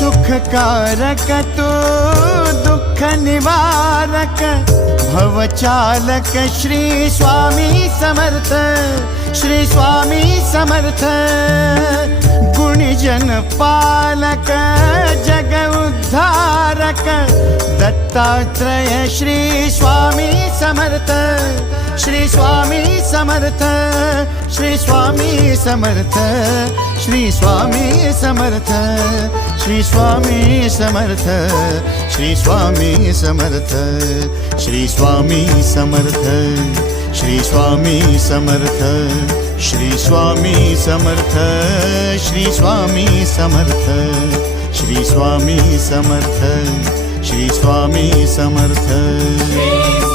सुखकारक तू दुःख निवारक भवचालक श्री स्वामी समर्थ, श्री स्वामी समर्थ। गुणीजन पालक जग उद्धारक दत्तात्रेय श्री स्वामी समर्थ, श्री स्वामी समर्थ, श्री स्वामी समर्थ, श्री स्वामी समर्थ, श्री स्वामी समर्थ, श्री स्वामी समर्थ, श्री स्वामी समर्थ, श्री स्वामी समर्थ, श्री स्वामी समर्थ, श्री स्वामी समर्थ, श्री स्वामी समर्थ, श्री स्वामी समर्थ।